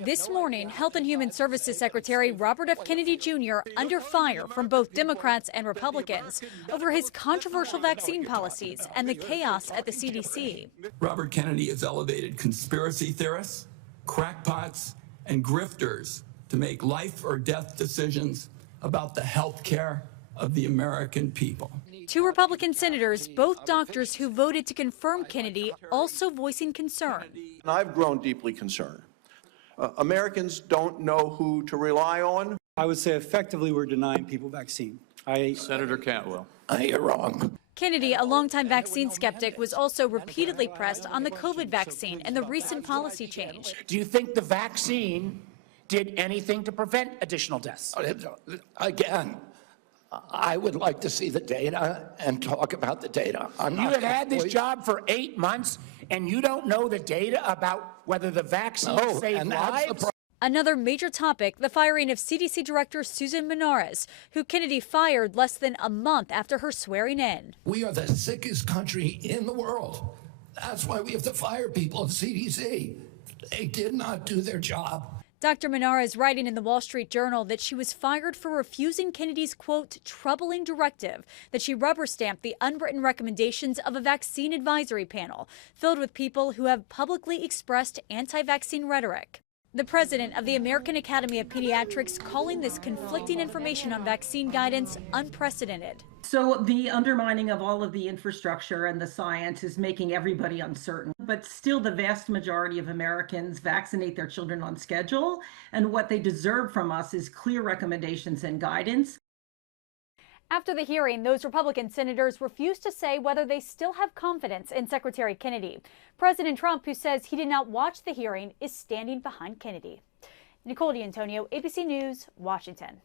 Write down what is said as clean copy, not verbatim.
This morning, Health and Human Services Secretary Robert F. Kennedy Jr. under fire from both Democrats and Republicans over his controversial vaccine policies and the chaos at the CDC. Robert Kennedy has elevated conspiracy theorists, crackpots, and grifters to make life or death decisions about the health care of the American people. Two Republican senators, both doctors who voted to confirm Kennedy, also voicing concern. I've grown deeply concerned. Americans don't know who to rely on. I would say effectively we're denying people vaccine. Senator Cantwell. You're wrong. Kennedy, a longtime vaccine skeptic, was also repeatedly pressed on the COVID vaccine and the recent policy change. Do you think the vaccine did anything to prevent additional deaths? Again, I would like to see the data and talk about the data. You have had this job for 8 months, and you don't know the data about whether the vaccine saved lives? Another major topic, the firing of CDC Director Susan Menares, who Kennedy fired less than a month after her swearing in. We are the sickest country in the world. That's why we have to fire people at CDC. They did not do their job. Dr. Menares writing in the Wall Street Journal that she was fired for refusing Kennedy's, quote, troubling directive that she rubber-stamped the unwritten recommendations of a vaccine advisory panel filled with people who have publicly expressed anti-vaccine rhetoric. The president of the American Academy of Pediatrics calling this conflicting information on vaccine guidance unprecedented. So the undermining of all of the infrastructure and the science is making everybody uncertain. But still, the vast majority of Americans vaccinate their children on schedule. And what they deserve from us is clear recommendations and guidance. After the hearing, those Republican senators refused to say whether they still have confidence in Secretary Kennedy. President Trump, who says he did not watch the hearing, is standing behind Kennedy. Nicole D'Antonio, ABC News, Washington.